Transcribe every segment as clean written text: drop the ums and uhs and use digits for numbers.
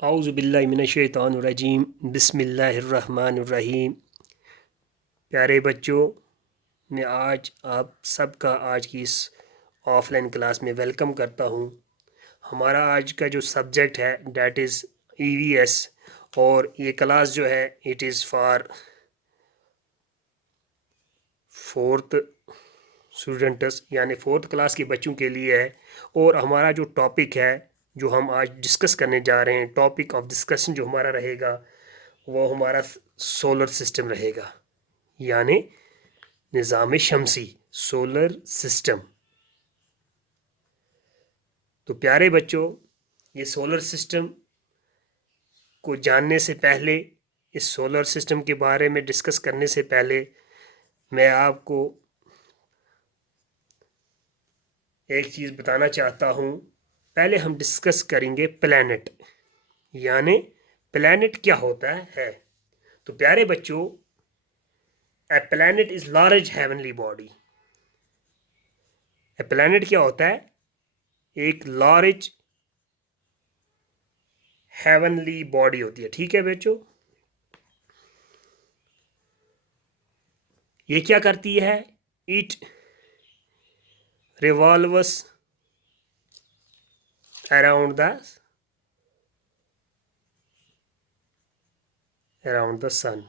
औज़ु बिल्लाहि मिनश्शैतानिर्रजीम बिस्मिल्लाहिर्रहमानिर्रहीम। प्यारे बच्चों, मैं आज आप सबका आज की इस ऑफलाइन क्लास में वेलकम करता हूँ। हमारा आज का जो सब्जेक्ट है डैट इज़ ईवीएस, और ये क्लास जो है it is for fourth students यानी फोर्थ क्लास के बच्चों के लिए है। और हमारा जो टॉपिक है जो हम आज डिस्कस करने जा रहे हैं, टॉपिक ऑफ डिस्कशन जो हमारा रहेगा वो हमारा सोलर सिस्टम रहेगा, यानी निज़ाम शमसी, सोलर सिस्टम। तो प्यारे बच्चों, ये सोलर सिस्टम को जानने से पहले, इस सोलर सिस्टम के बारे में डिस्कस करने से पहले मैं आपको एक चीज़ बताना चाहता हूँ। पहले हम डिस्कस करेंगे प्लैनेट, यानी प्लैनेट क्या होता है। तो प्यारे बच्चों, a planet is large heavenly body. A planet क्या होता है? एक लार्ज हेवनली बॉडी होती है। ठीक है बच्चों, ये क्या करती है? It revolves around the sun.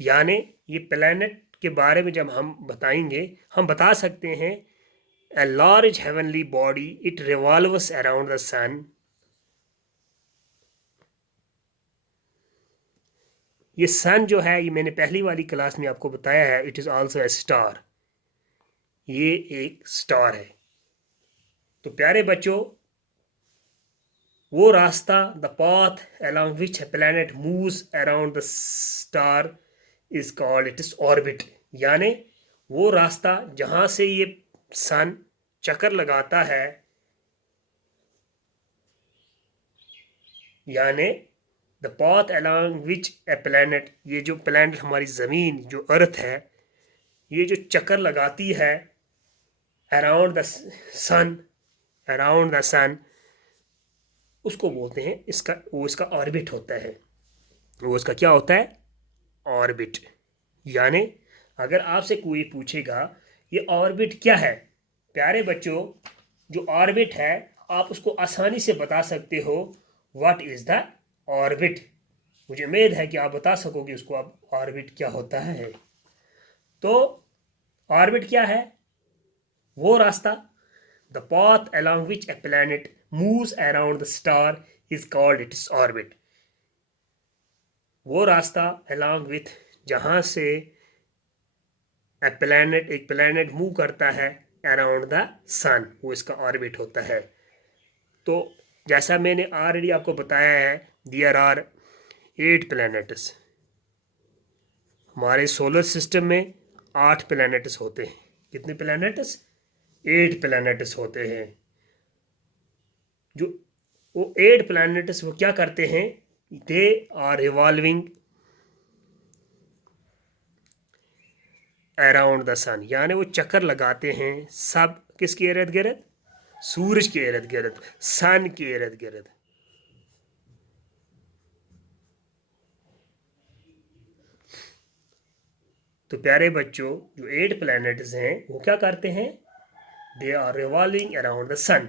यानी ये प्लैनेट के बारे में जब हम बताएंगे, हम बता सकते हैं a large heavenly body it revolves around the sun. ये सन जो है, ये मैंने पहली वाली क्लास में आपको बताया है, it is also a star. ये एक स्टार है। तो प्यारे बच्चों, वो रास्ता, the path along which a planet moves around the star is called its orbit। यानी वो रास्ता जहां से ये सन चक्कर लगाता है, यानी the path along which a planet, ये जो प्लैनेट हमारी ज़मीन जो अर्थ है, ये जो चक्कर लगाती है around the sun, around the sun, उसको बोलते हैं, इसका ऑर्बिट होता है। वो इसका क्या होता है? ऑर्बिट। यानी अगर आपसे कोई पूछेगा ये ऑर्बिट क्या है, प्यारे बच्चों, जो ऑर्बिट है आप उसको आसानी से बता सकते हो, व्हाट इज द ऑर्बिट। मुझे उम्मीद है कि आप बता सकोगे उसको, आप ऑर्बिट क्या होता है। तो ऑर्बिट क्या है? वो रास्ता, the path along which a planet moves around the star is called its orbit। वो रास्ता along with, जहां से एक प्लैनेट मूव करता है अराउंड द सन, वो इसका ऑर्बिट होता है। तो जैसा मैंने ऑलरेडी आपको बताया है, देयर आर 8 प्लैनेट्स। हमारे सोलर सिस्टम में 8 प्लैनेट्स होते हैं। कितने प्लैनेट्स? 8 प्लैनेट्स होते हैं। जो वो 8 प्लैनेट्स वो क्या करते हैं? They are revolving around the sun, यानी वो चक्कर लगाते हैं सब किसके इर्द गिर्द? सूरज के इर्द गिर्द, सन के इर्द गिर्द। तो प्यारे बच्चों, जो 8 प्लैनेट्स हैं वो क्या करते हैं? They are revolving around the sun.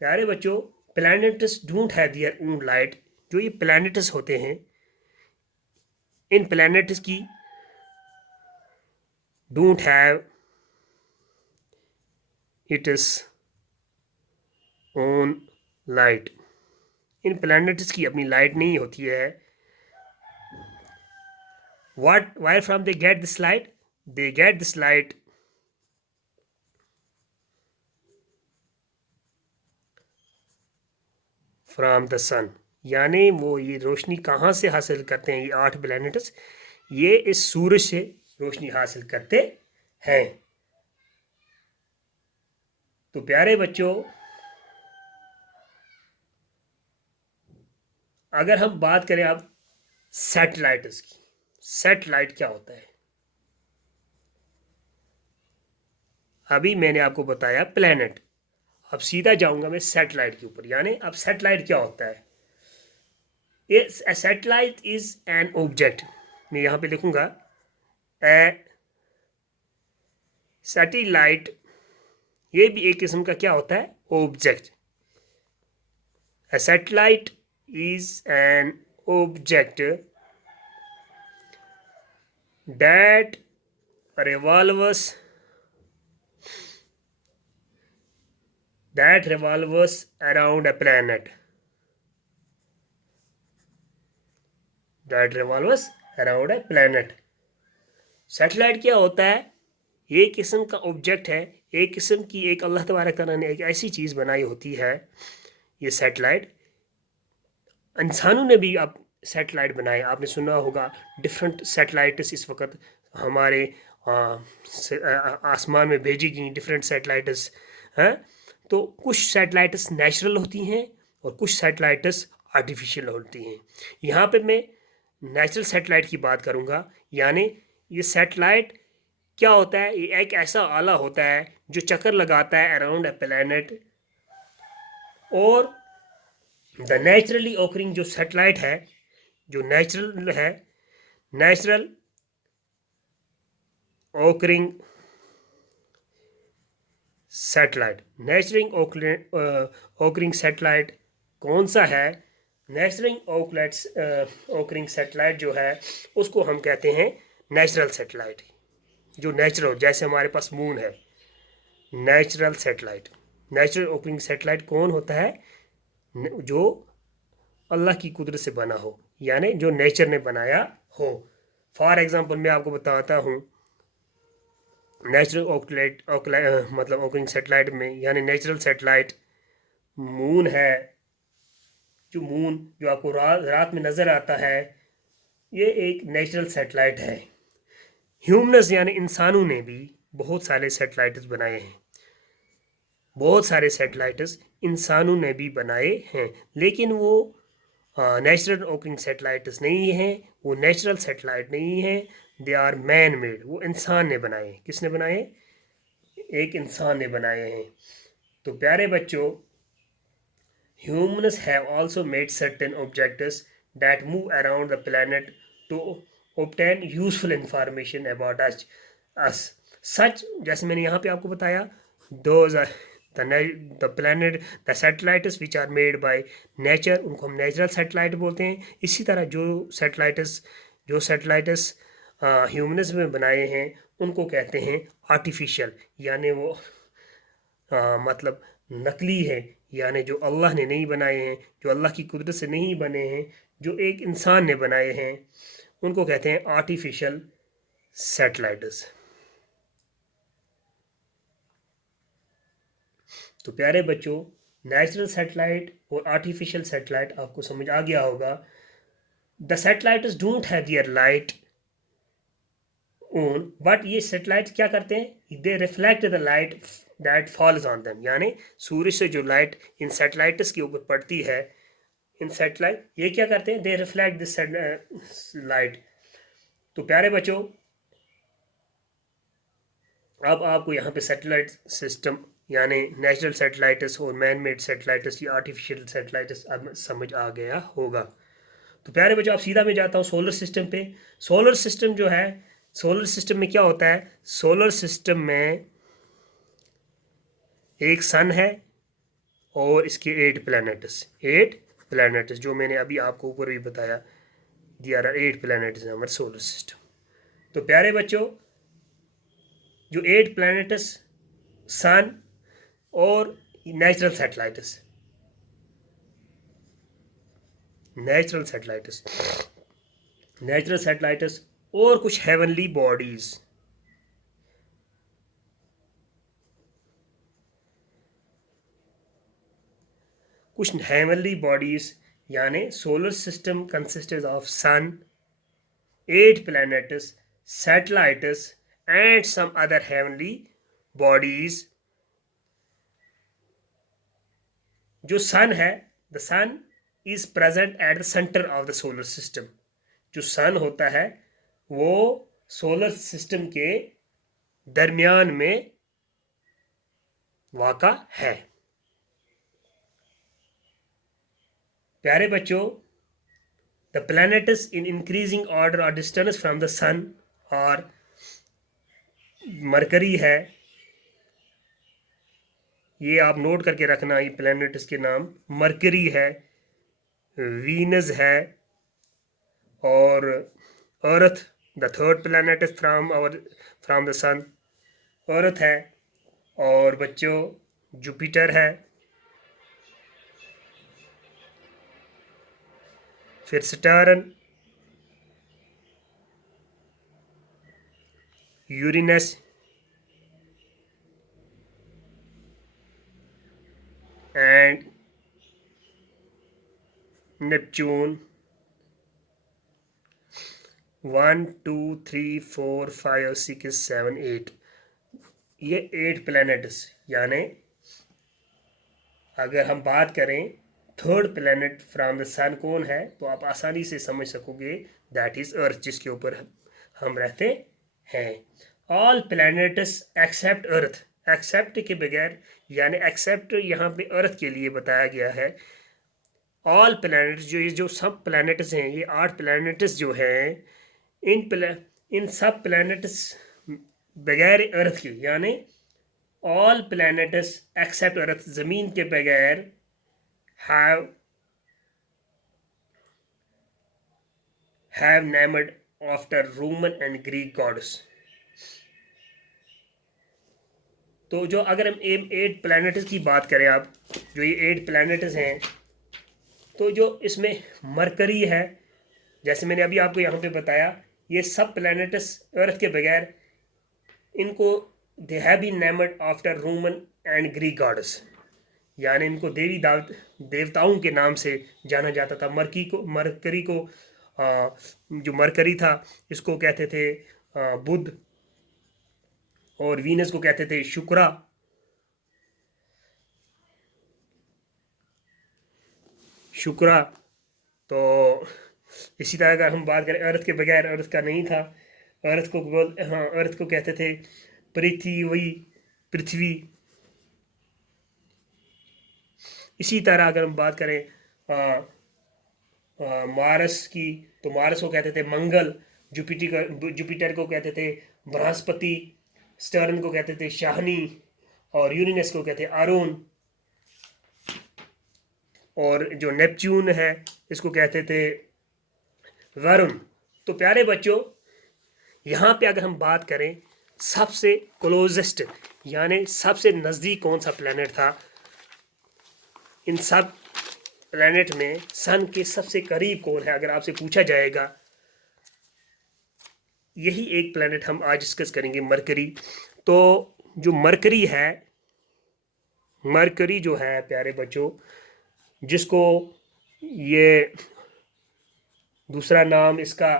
प्यारे बच्चों, planets don't have their own light. जो ये प्लैनेट्स होते हैं, इन प्लैनेट्स की don't have its own light. इन प्लैनेट्स की अपनी लाइट नहीं होती है। What, where from they get this light? They get this light from the sun। यानी वो ये रोशनी कहाँ से हासिल करते हैं? ये 8 प्लैनेट्स ये इस सूरज से रोशनी हासिल करते हैं। तो प्यारे बच्चों, अगर हम बात करें अब सैटेलाइट्स की, सैटेलाइट क्या होता है? अभी मैंने आपको बताया प्लैनेट, अब सीधा जाऊंगा मैं सैटेलाइट के ऊपर। यानी अब सैटेलाइट क्या होता है? ये सैटेलाइट इज एन ऑब्जेक्ट, मैं यहाँ पे लिखूंगा ए सैटेलाइट, ये भी एक किस्म का क्या होता है? Object. A satellite is an object that revolves around a planet. That revolves around a planet. Satellite क्या होता है? ये किस्म का ऑब्जेक्ट है, एक किस्म की, एक अल्लाह तबारक तआला ने एक ऐसी चीज़ बनाई होती है, ये सैटेलाइट। इंसानों ने भी अब सैटेलाइट बनाए, आपने सुना होगा डिफरेंट सैटेलाइट्स इस वक्त हमारे आसमान में भेजी गई, डिफरेंट सैटेलाइट्स हैं। तो कुछ सैटेलाइट्स नेचुरल होती हैं और कुछ सैटेलाइट्स आर्टिफिशियल होती हैं। यहाँ पे मैं नेचुरल सैटेलाइट की बात करूँगा। यानी ये सैटेलाइट क्या होता है? ये एक ऐसा आला होता है जो चक्कर लगाता है अराउंड अ प्लैनेट, और द नेचुरली ऑकरिंग जो सैटेलाइट है, जो नेचुरल है, natural occurring satellite, natural occurring satellite कौन सा है? नेचुरल ऑकरिंग सैटेलाइट जो है उसको हम कहते हैं नेचुरल सैटेलाइट, जो नेचुरल, जैसे हमारे पास मून है, natural satellite. Natural occurring satellite कौन होता है? जो अल्लाह की कुदरत से बना हो, यानी जो नेचर ने बनाया हो। फॉर एग्जांपल मैं आपको बताता हूँ, नेचुरल मतलब ऑकरिंग सैटेलाइट में, यानी नेचुरल सैटेलाइट मून है, जो मून जो आपको रात में नज़र आता है, ये एक नेचुरल सैटेलाइट है। ह्यूमनस यानी इंसानों ने भी बहुत सारे सैटेलाइट्स बनाए हैं, बहुत सारे सैटेलाइट्स इंसानों ने भी बनाए हैं, लेकिन वो नेचुरल ऑकरिंग सैटेलाइट्स नहीं हैं, वो नेचुरल सैटेलाइट नहीं हैं, दे आर मैन मेड, वो इंसान ने बनाए। किसने बनाए? एक इंसान ने बनाए हैं। तो प्यारे बच्चों, humans have also made certain objects that move around the planet to obtain useful information about us. Such, जैसे मैंने यहाँ पे आपको बताया, those are the planet, the satellites which are made by nature, उनको हम नेचुरल सैटेलाइट बोलते हैं। इसी तरह जो सैटेलाइट्स ह्यूमनस में बनाए हैं उनको कहते हैं आर्टिफिशियल, यानी वो मतलब नकली है, यानी जो अल्लाह ने नहीं बनाए हैं, जो अल्लाह की कुदरत से नहीं बने हैं, जो एक इंसान ने बनाए हैं, उनको कहते हैं आर्टिफिशियल सैटेलाइट्स। तो प्यारे बच्चों, नेचुरल सैटेलाइट और आर्टिफिशियल सैटेलाइट आपको समझ आ गया होगा। The satellites don't have there light on, but ये सैटेलाइट क्या करते हैं? दे reflect the light that falls on them, यानी सूरज से जो लाइट इन सैटेलाइट्स के ऊपर पड़ती है, इन सैटेलाइट ये क्या करते हैं? दे रिफ्लेक्ट दिस लाइट। तो प्यारे बच्चों, अब आपको यहाँ पे सैटेलाइट सिस्टम, यानी नेचुरल सैटेलाइट्स और मैन मेड सैटेलाइट्स या आर्टिफिशियल सैटेलाइट्स अब समझ आ गया होगा। तो प्यारे बच्चों, अब सीधा मैं जाता हूँ सोलर सिस्टम पे। सोलर सिस्टम जो है, सोलर सिस्टम में क्या होता है? सोलर सिस्टम में एक सन है और इसके 8 प्लैनेट्स जो मैंने अभी आपको ऊपर भी बताया, there are 8 planets in our solar system. तो प्यारे बच्चों, जो 8 प्लैनेट्स, सन और नेचुरल सैटेलाइट्स और कुछ हेवनली बॉडीज, कुछ हेवनली बॉडीज, यानी solar system consisted of sun, 8 planets, satellites and some other heavenly bodies। जो सन है, the sun is present at the centre of the solar system. जो sun होता है वो सोलर सिस्टम के दरमियान में वाक़ा है। प्यारे बच्चों, the planets in increasing order और डिस्टेंस फ्रॉम द सन और मरकरी है, ये आप नोट करके रखना, ये प्लैनेट्स के नाम मरकरी है, वीनस है, और Earth the third planet is from the sun, Earth है, और बच्चों जुपिटर है, फिर सटर्न, यूरेनस एंड नेपच्यून। 1 2 3 4 5 6 7 8, ये 8 प्लैनेट्स। यानी अगर हम बात करें थर्ड प्लैनेट फ्रॉम द सन कौन है, तो आप आसानी से समझ सकोगे, दैट इज अर्थ, जिसके ऊपर हम रहते हैं। ऑल प्लैनेट्स एक्सेप्ट अर्थ, एक्सेप्ट के बगैर, यानी एक्सेप्ट यहाँ पे अर्थ के लिए बताया गया है। ऑल प्लैनेट्स, जो ये जो सब प्लैनेट्स हैं, ये 8 प्लैनेट्स जो हैं, इन सब प्लैनेट्स बगैर अर्थ के, यानी ऑल प्लैनेट्स एक्सेप्ट अर्थ, जमीन के बगैर, have named after Roman and Greek gods। तो जो अगर हम 8 प्लैनेट्स की बात करें, आप जो ये 8 प्लैनेट्स हैं, तो जो इसमें मरकरी है, जैसे मैंने अभी आपको यहाँ पे बताया, ये सब प्लैनेट्स अर्थ के बगैर, इनको they have been named after Roman and Greek gods, यानी इनको देवताओं के नाम से जाना जाता था। मरकरी को जो मरकरी था, इसको कहते थे बुध, और वीनस को कहते थे शुक्रा, तो इसी तरह अगर हम बात करें अर्थ के बगैर, अर्थ का नहीं था, अर्थ को कहते थे पृथ्वी। इसी तरह अगर हम बात करें मार्स की, तो मार्स को कहते थे मंगल, जुपिटर को कहते थे बृहस्पति, स्टर्न को कहते थे शाहनी, और यूरेनस को कहते अरुण, और जो नेपच्यून है इसको कहते थे वरुण। तो प्यारे बच्चों, यहाँ पे अगर हम बात करें सबसे क्लोजेस्ट, यानी सबसे नज़दीक कौन सा प्लैनेट था, इन सब प्लैनेट में सन के सबसे करीब कौन है, अगर आपसे पूछा जाएगा, यही एक प्लैनेट हम आज डिस्कस करेंगे, मरकरी। तो जो मरकरी है, मरकरी जो है प्यारे बच्चों, जिसको ये दूसरा नाम इसका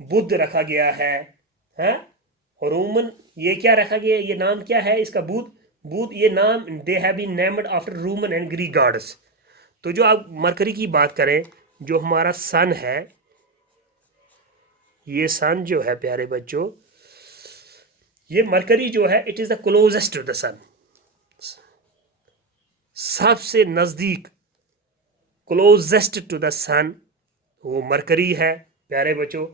बुध रखा गया है, और रोमन, ये क्या रखा गया, ये नाम क्या है इसका, बुध, ये नाम they have been named after Roman and Greek gods. तो जो आप मरकरी की बात करें, जो हमारा सन है, ये सन जो है प्यारे बच्चों, ये मरकरी जो है, it is the closest to the sun, सबसे नजदीक, क्लोजेस्ट टू द सन वो मरकरी है प्यारे बच्चों।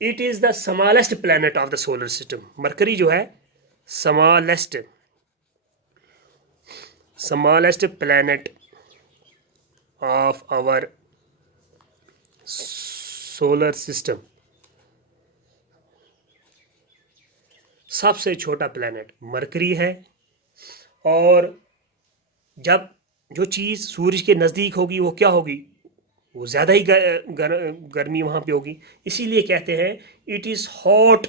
It is the smallest planet of the solar system, Mercury जो है smallest planet of our solar system, सबसे छोटा प्लैनेट मरकरी है। और जब जो चीज़ सूरज के नज़दीक होगी, वो क्या होगी, वो ज़्यादा ही गर्मी वहाँ पे होगी, इसीलिए कहते हैं it is hot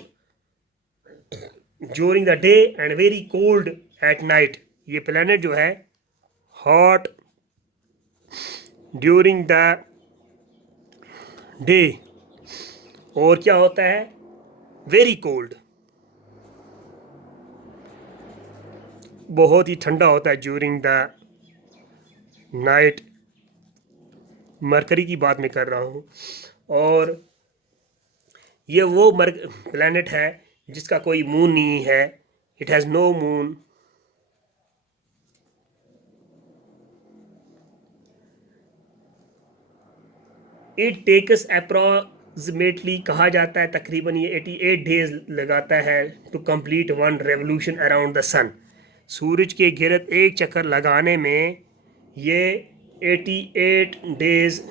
during the day and very cold at night. ये प्लैनेट जो है हॉट ड्यूरिंग द डे, और क्या होता है, वेरी कोल्ड, बहुत ही ठंडा होता है ड्यूरिंग द नाइट। मरकरी की बात मैं कर रहा हूँ। और ये वो प्लैनेट है जिसका कोई मून नहीं है, it has no moon. It takes approximately, कहा जाता है तकरीबन ये 88 डेज लगाता है to complete one revolution around the sun. सूरज के गिरद एक चक्कर लगाने में ये 88 डेज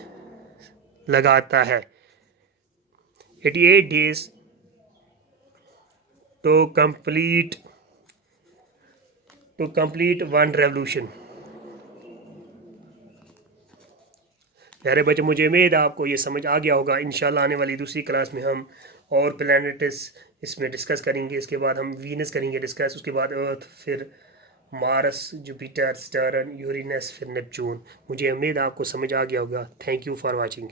लगाता है, 88 days to complete one revolution. प्यारे बच्चे, मुझे उम्मीद है आपको ये समझ आ गया होगा। इंशाल्लाह आने वाली दूसरी क्लास में हम और प्लैनेट्स इसमें डिस्कस करेंगे। इसके बाद हम वीनस करेंगे डिस्कस, उसके बाद अर्थ, फिर मार्स, जुपिटर, सैटर्न, यूरेनस, फिर नेपच्यून। मुझे उम्मीद है आपको समझ आ गया होगा। Thank you for watching.